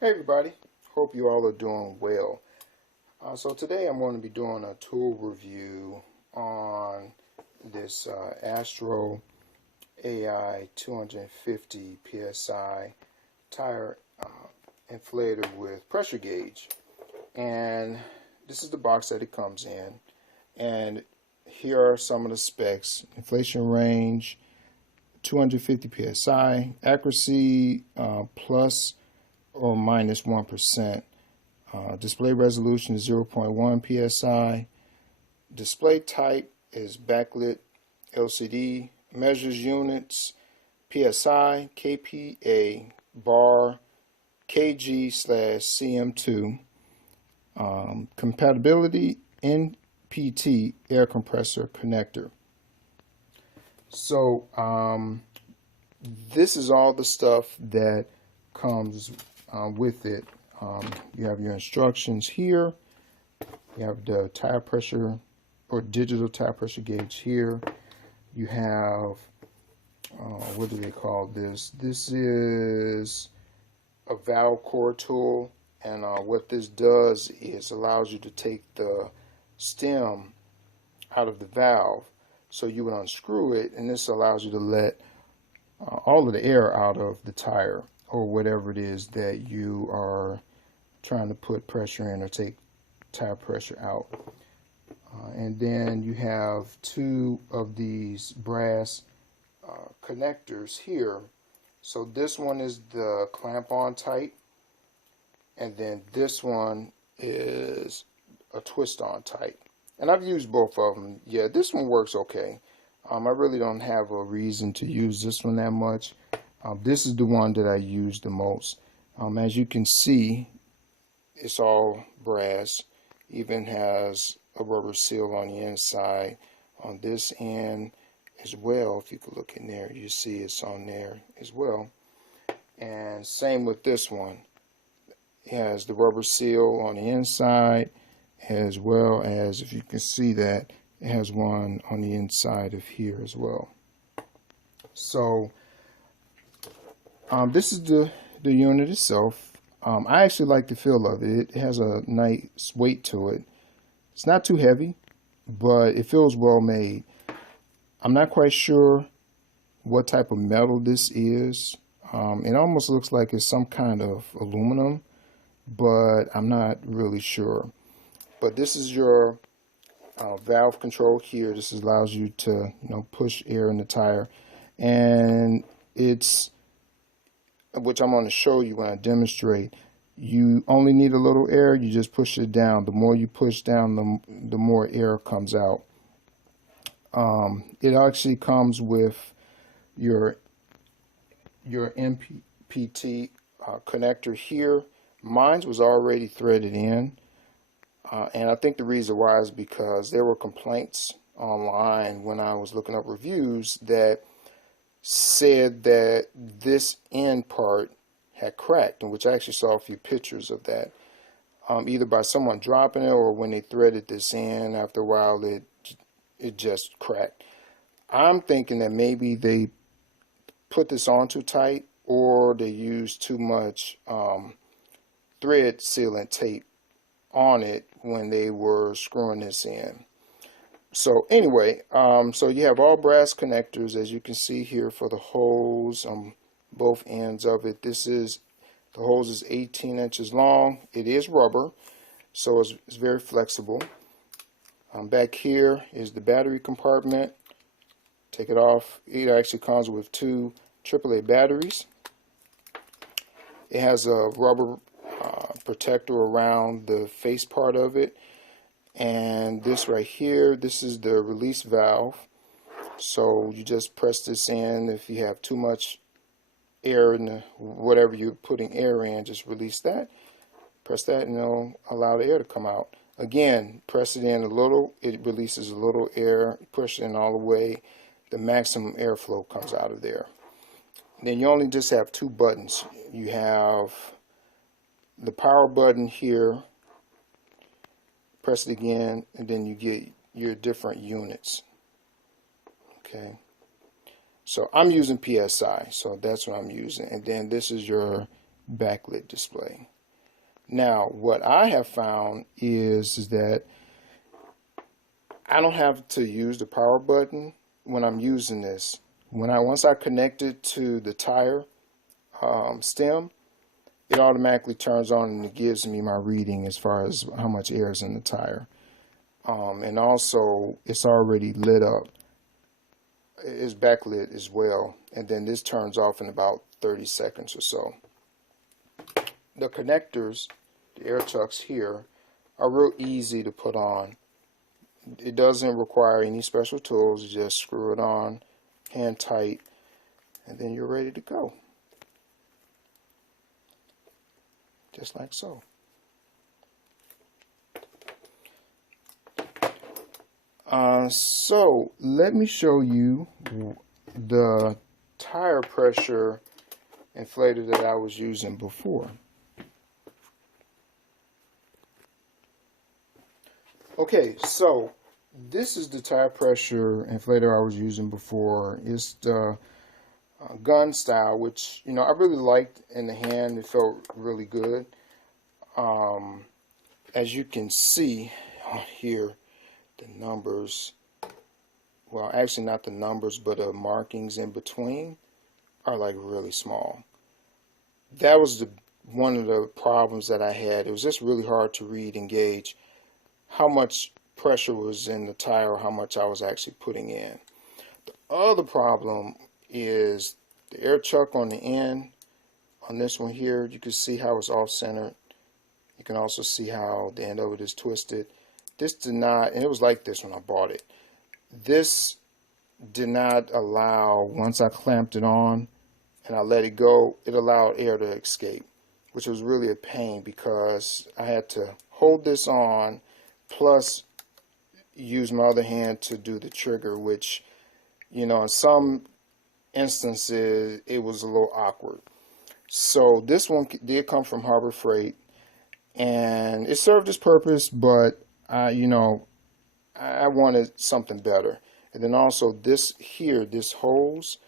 Hey everybody, hope you all are doing well. So today I'm going to be doing a tool review on this AstroAI 250 PSI tire inflator with pressure gauge. And this is the box that it comes in. And here are some of the specs. Inflation range 250 PSI, accuracy plus or minus 1%. Display resolution is 0.1 psi. Display type is backlit LCD. Measures units psi, kPa, bar, kg/cm2. Compatibility NPT air compressor connector. So this is all the stuff that comes with it. You have your instructions here. You have the tire pressure or digital tire pressure gauge here. You have, what do they call this? This is a valve core tool. And what this does is allows you to take the stem out of the valve. So you would unscrew it, and this allows you to let all of the air out of the tire or whatever it is that you are trying to put pressure in or take tire pressure out. And then you have two of these brass connectors here. So this one is the clamp-on type, and then this one is a twist-on type. And I've used both of them. Yeah, this one works okay. I really don't have a reason to use this one that much. This is the one that I use the most. As you can see, it's all brass. Even has a rubber seal on the inside. On this end as well, if you could look in there, you see it's on there as well. And same with this one. It has the rubber seal on the inside, as well as, if you can see that, it has one on the inside of here as well. So this is the unit itself. I actually like the feel of it. It has a nice weight to it. It's not too heavy, but it feels well made. I'm not quite sure what type of metal this is. It almost looks like it's some kind of aluminum, but I'm not really sure. But this is your valve control here. This allows you to, push air in the tire, and it's, which I'm going to show you when I demonstrate. You only need a little air. You just push it down. The more you push down, the more air comes out. It actually comes with your NPT connector here. Mine was already threaded in, and I think the reason why is because there were complaints online when I was looking up reviews that said that this end part had cracked, and which I actually saw a few pictures of that, either by someone dropping it or when they threaded this in. After a while, it just cracked. I'm thinking that maybe they put this on too tight, or they used too much thread sealant tape on it when they were screwing this in. So anyway, so you have all brass connectors, as you can see here, for the hose on both ends of it. The hose is 18 inches long. It is rubber, so it's very flexible. Back here is the battery compartment. Take it off. It actually comes with two AAA batteries. It has a rubber protector around the face part of it. And this right here, this is the release valve. So you just press this in. If you have too much air in whatever you're putting air in, just release that. Press that and it'll allow the air to come out. Again, press it in a little, it releases a little air. Push it in all the way, the maximum airflow comes out of there. Then you only just have two buttons. You have the power button here. Press it again, and then you get your different units. Okay, so I'm using PSI, so that's what I'm using. And then this is your backlit display. Now, what I have found is that I don't have to use the power button when I'm using this. Once I connect it to the tire stem, it automatically turns on and it gives me my reading as far as how much air is in the tire. And also, it's already lit up. It's backlit as well. And then this turns off in about 30 seconds or so. The connectors, the air chucks here, are real easy to put on. It doesn't require any special tools. You just screw it on, hand tight, and then you're ready to go. Just like so. So let me show you the tire pressure inflator that I was using before. Okay, so this is the tire pressure inflator I was using before. It's the gun style, which I really liked in the hand. It felt really good. As you can see on here, the numbers, well, actually not the numbers, but the markings in between are like really small. That was one of the problems that I had. It was just really hard to read and gauge how much pressure was in the tire, how much I was actually putting in. The other problem is the air chuck on the end. On this one here, you can see how it's off-centered. You can also see how the end of it is twisted. This did not, and it was like this when I bought it. This did not allow, once I clamped it on and I let it go, it allowed air to escape, which was really a pain because I had to hold this on plus use my other hand to do the trigger, which, in some instances it was a little awkward. So this one did come from Harbor Freight, and it served its purpose, but I wanted something better. And then also this here, this hose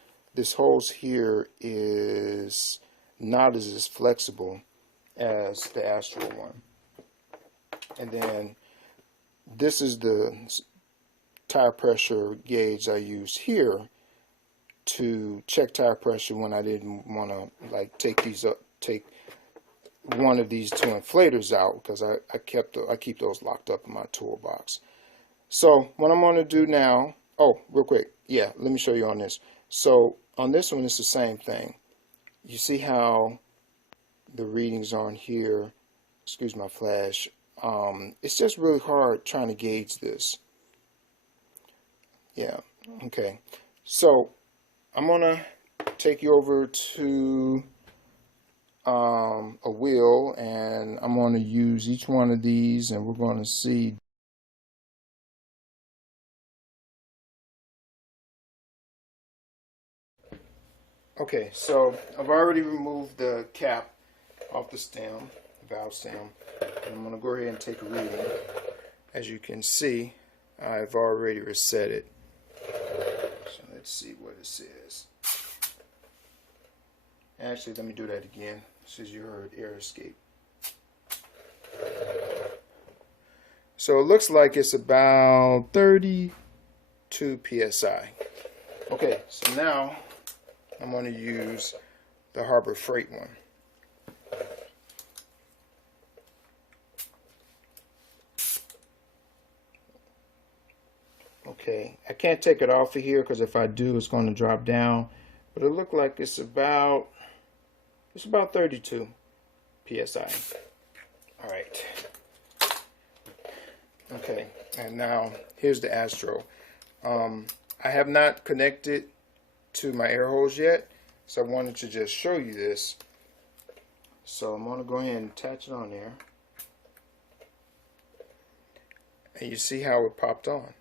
here is not as flexible as the Astro one. And then this is the tire pressure gauge I used here to check tire pressure when I didn't want to take one of these two inflators out, because I keep those locked up in my toolbox. So what I'm going to do now, real quick, let me show you on this. So on this one, it's the same thing. You see how the readings on here, excuse my flash, it's just really hard trying to gauge this. Okay. So I'm going to take you over to a wheel, and I'm going to use each one of these, and we're going to see. Okay, so I've already removed the cap off the stem, valve stem, and I'm going to go ahead and take a reading. As you can see, I've already reset it. So let's see what it says. Actually, let me do that again, since you heard air escape. So it looks like it's about 32 PSI. Okay, so now I'm going to use the Harbor Freight one. Okay, I can't take it off of here because if I do, it's going to drop down. But it looked like it's about 32 PSI. All right. Okay, and now here's the Astro. I have not connected to my air hose yet, so I wanted to just show you this. So I'm going to go ahead and attach it on there. And you see how it popped on.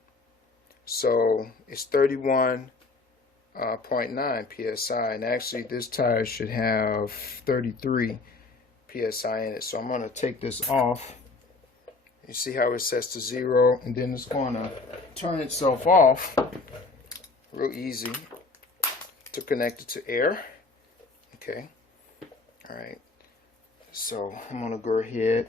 So it's 31.9 PSI, and actually this tire should have 33 PSI in it. So I'm going to take this off. You see how it sets to 0, and then it's going to turn itself off. Real easy to connect it to air. Okay. All right. So I'm gonna go ahead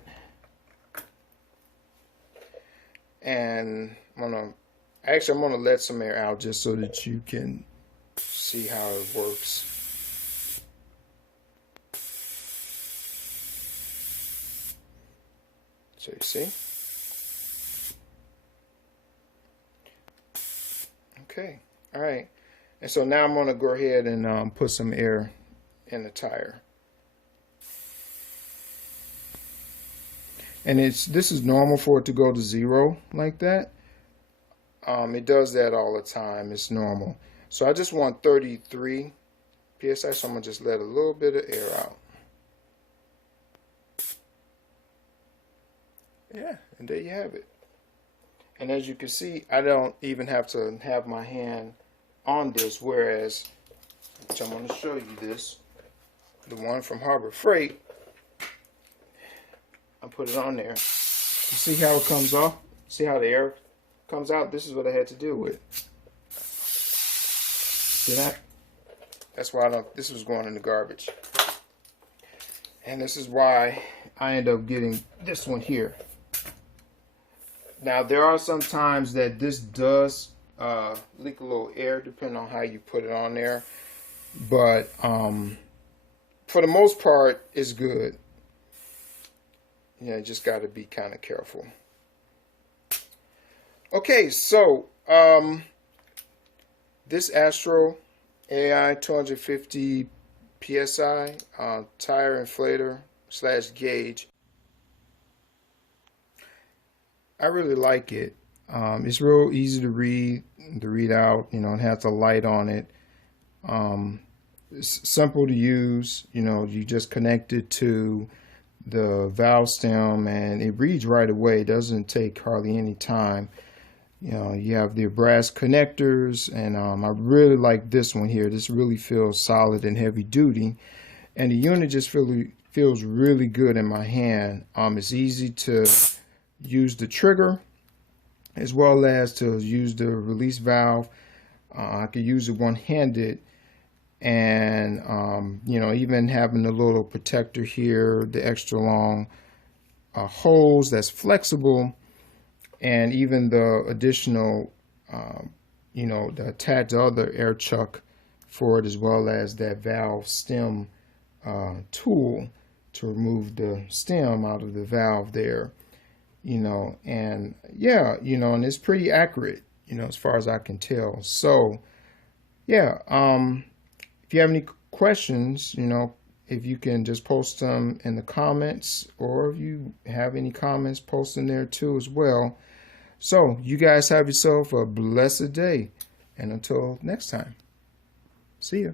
and I'm gonna let some air out just so that you can see how it works. So you see? Okay, all right. And so now I'm gonna go ahead and put some air in the tire. And this is normal for it to go to 0 like that. It does that all the time. It's normal. So I just want 33 PSI, so I'm going to just let a little bit of air out. Yeah, and there you have it. And as you can see, I don't even have to have my hand on this, whereas, which I'm going to show you this, the one from Harbor Freight, I put it on there. You see how it comes off? See how the air comes out? This is what I had to deal with. See that? That's why this was going in the garbage. And this is why I end up getting this one here. Now, there are some times that this does leak a little air, depending on how you put it on there. But for the most part, it's good. You just got to be kind of careful. Okay, so this AstroAI 250 PSI tire inflator / gauge, I really like it. It's real easy to read out. It has a light on it. It's simple to use. You just connect it to the valve stem and it reads right away. It doesn't take hardly any time. You have the brass connectors, and I really like this one here. This really feels solid and heavy duty, and the unit just feels really good in my hand. It's easy to use the trigger as well as to use the release valve. I could use it one-handed, and even having a little protector here, the extra long hose that's flexible, and even the additional the attached other air chuck for it, as well as that valve stem tool to remove the stem out of the valve there. And yeah, and it's pretty accurate, as far as I can tell. So yeah, if you have any questions, if you can just post them in the comments, or if you have any comments, post them there too as well. So you guys have yourself a blessed day, and until next time, see ya.